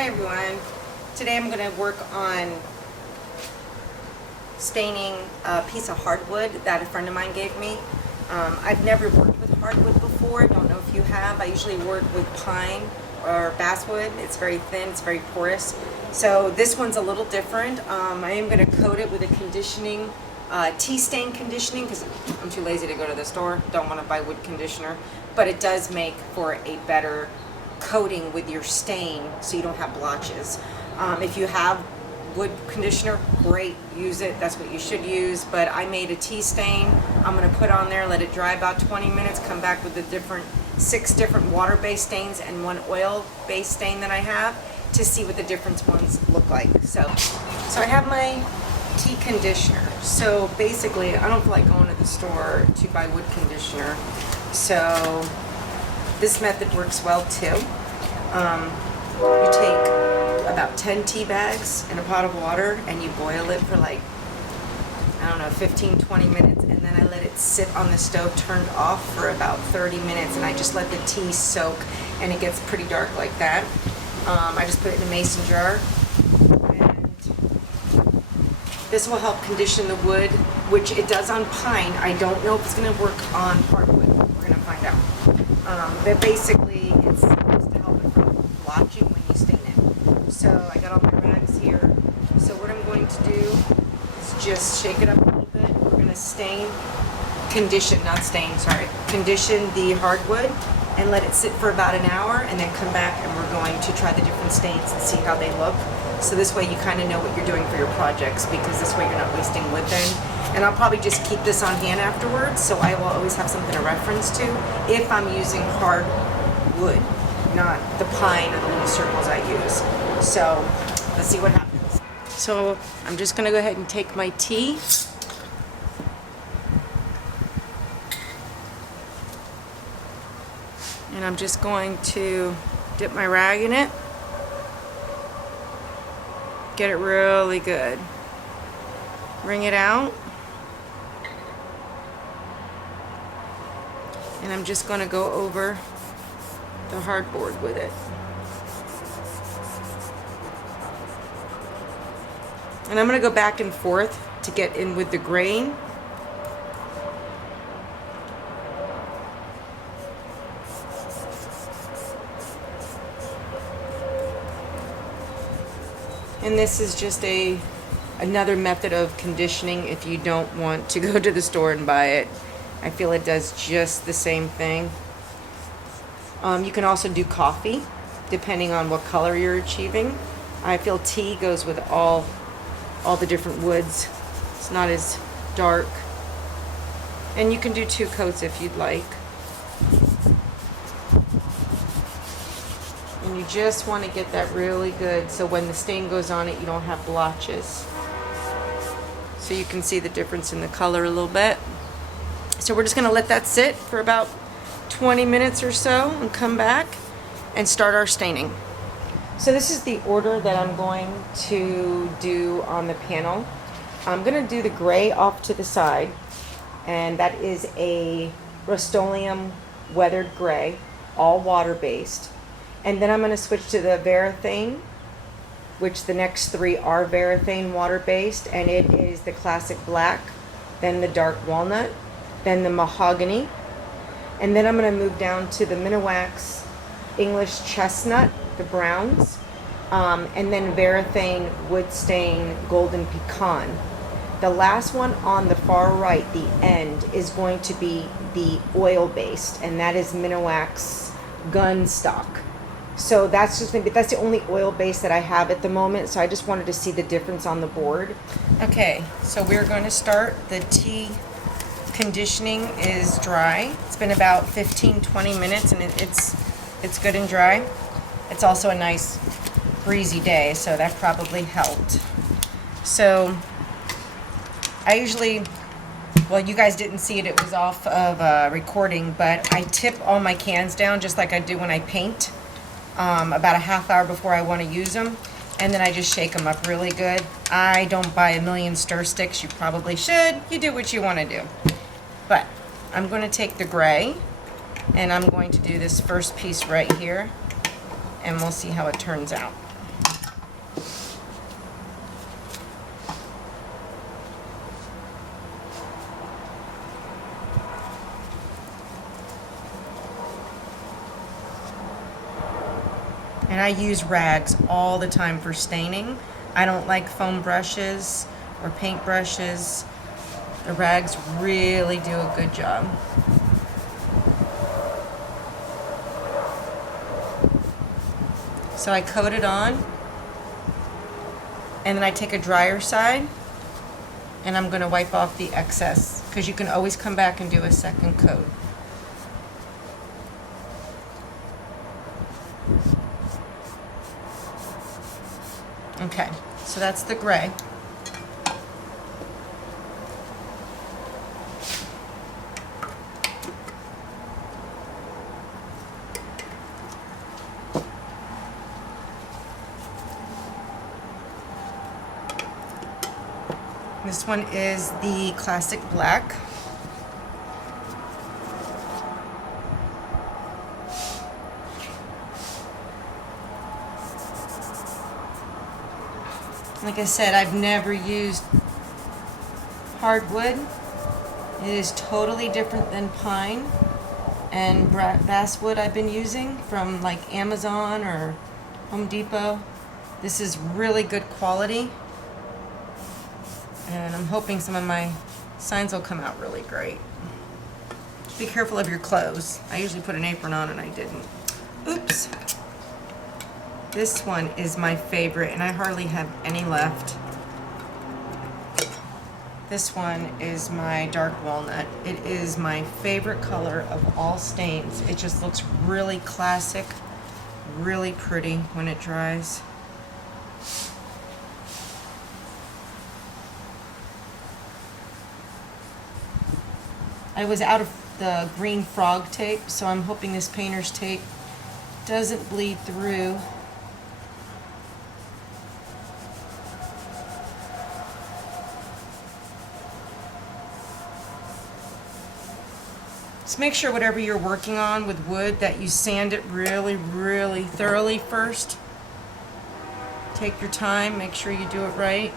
Hi everyone. Today I'm going to work on staining a piece of hardwood that a friend of mine gave me. I've never worked with hardwood before. I don't know if you have. I usually work with pine or basswood. It's very thin, it's very porous. So this one's a little different. I am going to coat it with a conditioning, tea stain conditioning, because I'm too lazy to go to the store. Don't want to buy wood conditioner. But it does make for a better coating with your stain so you don't have blotches. If you have wood conditioner, great, use it, that's what you should use. But I made a tea stain. I'm going to put on there, let it dry about 20 minutes, come back with the 6 different water-based stains and 1 oil-based stain that I have to see what the different ones look like. So I have my tea conditioner. So basically I don't feel like going to the store to buy wood conditioner, so this method works well too. You take about 10 tea bags in a pot of water and you boil it for like, I don't know, 15-20 minutes, and then I let it sit on the stove turned off for about 30 minutes, and I just let the tea soak, and it gets pretty dark like that. I just put it in a mason jar, and this will help condition the wood, which it does on pine. I don't know if it's going to work on hardwood. We're going to find out. But basically, it's supposed to help it from blotching when you stain it. So I got all my rags here. So what I'm going to do is just shake it up a little bit. We're going to condition the hardwood and let it sit for about an hour, and then come back and we're going to try the different stains and see how they look. So this way you kind of know what you're doing for your projects, because this way you're not wasting wood then. And I'll probably just keep this on hand afterwards, so I will always have something to reference to if I'm using hardwood, not the pine or the little circles I use. So let's see what happens. So I'm just going to go ahead and take my tea. And I'm just going to dip my rag in it. Get it really good. Wring it out. And I'm just going to go over the hardboard with it. And I'm going to go back and forth to get in with the grain. And this is just another method of conditioning if you don't want to go to the store and buy it. I feel it does just the same thing. You can also do coffee, depending on what color you're achieving. I feel tea goes with all the different woods. It's not as dark. And you can do 2 coats if you'd like. And you just want to get that really good so when the stain goes on it, you don't have blotches. So you can see the difference in the color a little bit. So we're just going to let that sit for about 20 minutes or so and come back and start our staining. So this is the order that I'm going to do on the panel. I'm going to do the gray off to the side, and that is a Rust-Oleum weathered gray, all water-based. And then I'm going to switch to the Varathane, which the next 3 are Varathane water-based, and it is the classic black, then the dark walnut, then the mahogany, and then I'm going to move down to the Miniwax English chestnut, the browns, and then Varathane wood stain golden pecan. The last one on the far right, the end, is going to be the oil-based, and that is Miniwax Gunstock. So that's the only oil base that I have at the moment, so I just wanted to see the difference on the board. Okay, so we're going to start. The tea conditioning is dry. It's been about 15-20 minutes, and it's good and dry. It's also a nice breezy day, so that probably helped. So I usually, well, you guys didn't see it, it was off of recording, but I tip all my cans down just like I do when I paint. About a half hour before I want to use them, and then I just shake them up really good. I don't buy a million stir sticks. You probably should. You do what you want to do. But I'm going to take the gray, and I'm going to do this first piece right here, and we'll see how it turns out. And I use rags all the time for staining. I don't like foam brushes or paint brushes. The rags really do a good job. So I coat it on, and then I take a drier side, and I'm going to wipe off the excess, because you can always come back and do a second coat. Okay, so that's the gray. This one is the classic black. Like I said, I've never used hardwood. It is totally different than pine and basswood I've been using from like Amazon or Home Depot. This is really good quality. And I'm hoping some of my signs will come out really great. Be careful of your clothes. I usually put an apron on and I didn't. Oops. This one is my favorite, and I hardly have any left. This one is my dark walnut. It is my favorite color of all stains. It just looks really classic, really pretty when it dries. I was out of the green frog tape, so I'm hoping this painter's tape doesn't bleed through. Just make sure whatever you're working on with wood that you sand it really, really thoroughly first. Take your time, make sure you do it right.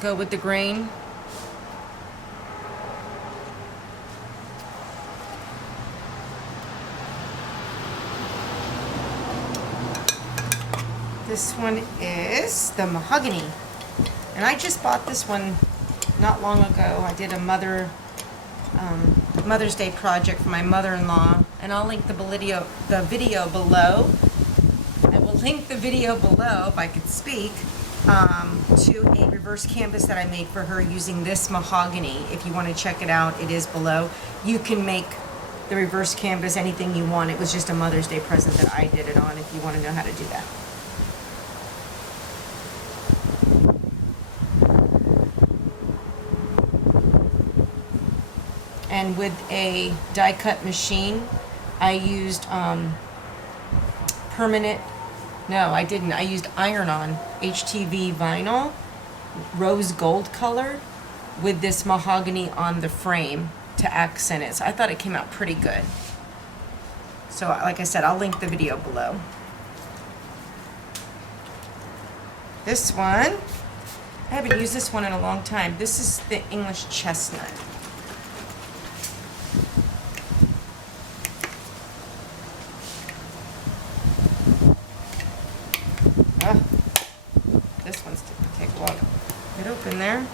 Go with the grain. This one is the mahogany. And I just bought this one not long ago. I did a Mother's Day project for my mother-in-law, and I'll link the video below. I will link the video below, if I could speak, to a reverse canvas that I made for her using this mahogany. If you want to check it out, it is below. You can make the reverse canvas anything you want. It was just a Mother's Day present that I did it on, if you want to know how to do that. And with a die cut machine, I used I used iron-on HTV vinyl, rose gold color, with this mahogany on the frame to accent it. So I thought it came out pretty good. So like I said, I'll link the video below. This one, I haven't used this one in a long time. This is the English chestnut. This one's going to take a while to get open there.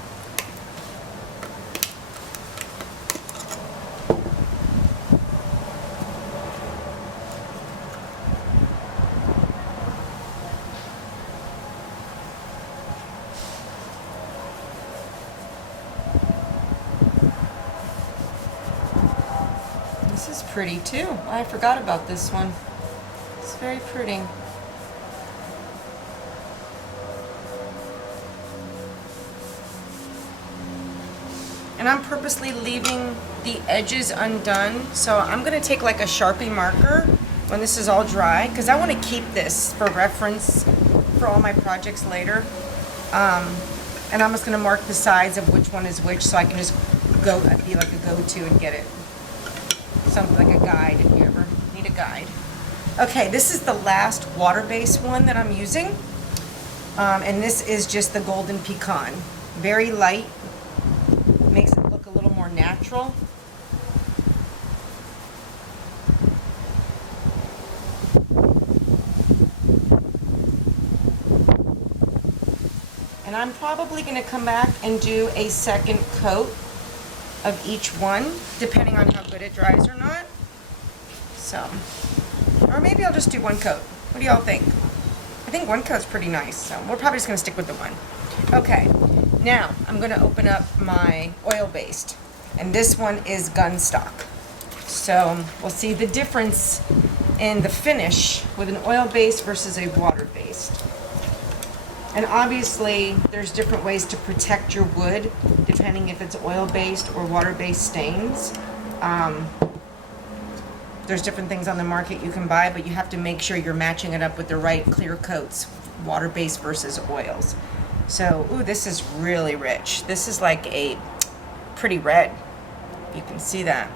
This is pretty too. I forgot about this one. It's very pretty. And I'm purposely leaving the edges undone. So I'm gonna take like a Sharpie marker when this is all dry, because I want to keep this for reference for all my projects later. And I'm just gonna mark the sides of which one is which, so I can just be like a go-to and get it. Something like a guide if you ever need a guide. Okay, this is the last water-based one that I'm using. And this is just the Golden Pecan. Very light. Makes it look a little more natural. And I'm probably going to come back and do a second coat of each one, depending on how good it dries or not. So, or maybe I'll just do one coat. What do y'all think? I think one coat's pretty nice, so we're probably just going to stick with the one. Okay, now I'm going to open up my oil-based, and this one is gun stock. So we'll see the difference in the finish with an oil-based versus a water-based. And obviously, there's different ways to protect your wood, depending if it's oil-based or water-based stains. There's different things on the market you can buy, but you have to make sure you're matching it up with the right clear coats, water-based versus oils. So, ooh, this is really rich. This is like a pretty red. You can see that.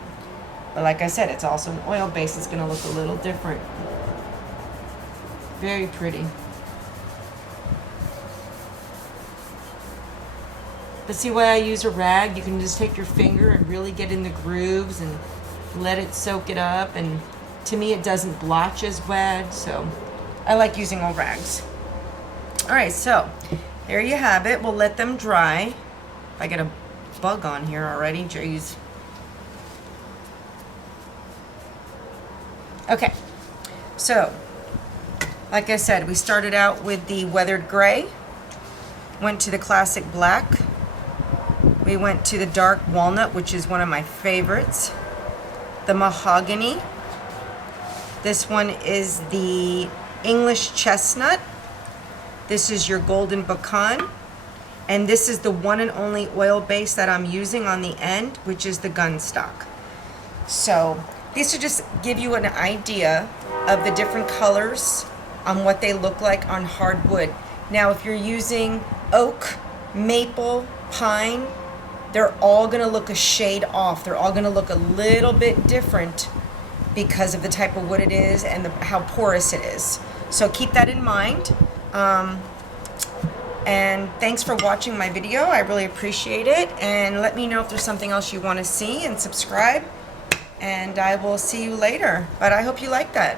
But like I said, it's also an oil-based. It's going to look a little different. Very pretty. But see why I use a rag? You can just take your finger and really get in the grooves and let it soak it up, and to me it doesn't blotch as bad, so I like using old rags. Alright, so there you have it. We'll let them dry. I get a bug on here already, jeez. Okay, so like I said, we started out with the weathered gray, went to the classic black, we went to the dark walnut, which is one of my favorites, the mahogany. This one is the English chestnut. This is your golden pecan. And this is the one and only oil base that I'm using on the end, which is the gun stock. So these should just give you an idea of the different colors on what they look like on hardwood. Now, if you're using oak, maple, pine, they're all going to look a shade off. They're all going to look a little bit different because of the type of wood it is and how porous it is. So keep that in mind. And thanks for watching my video. I really appreciate it. And let me know if there's something else you want to see, and subscribe. And I will see you later. But I hope you like that.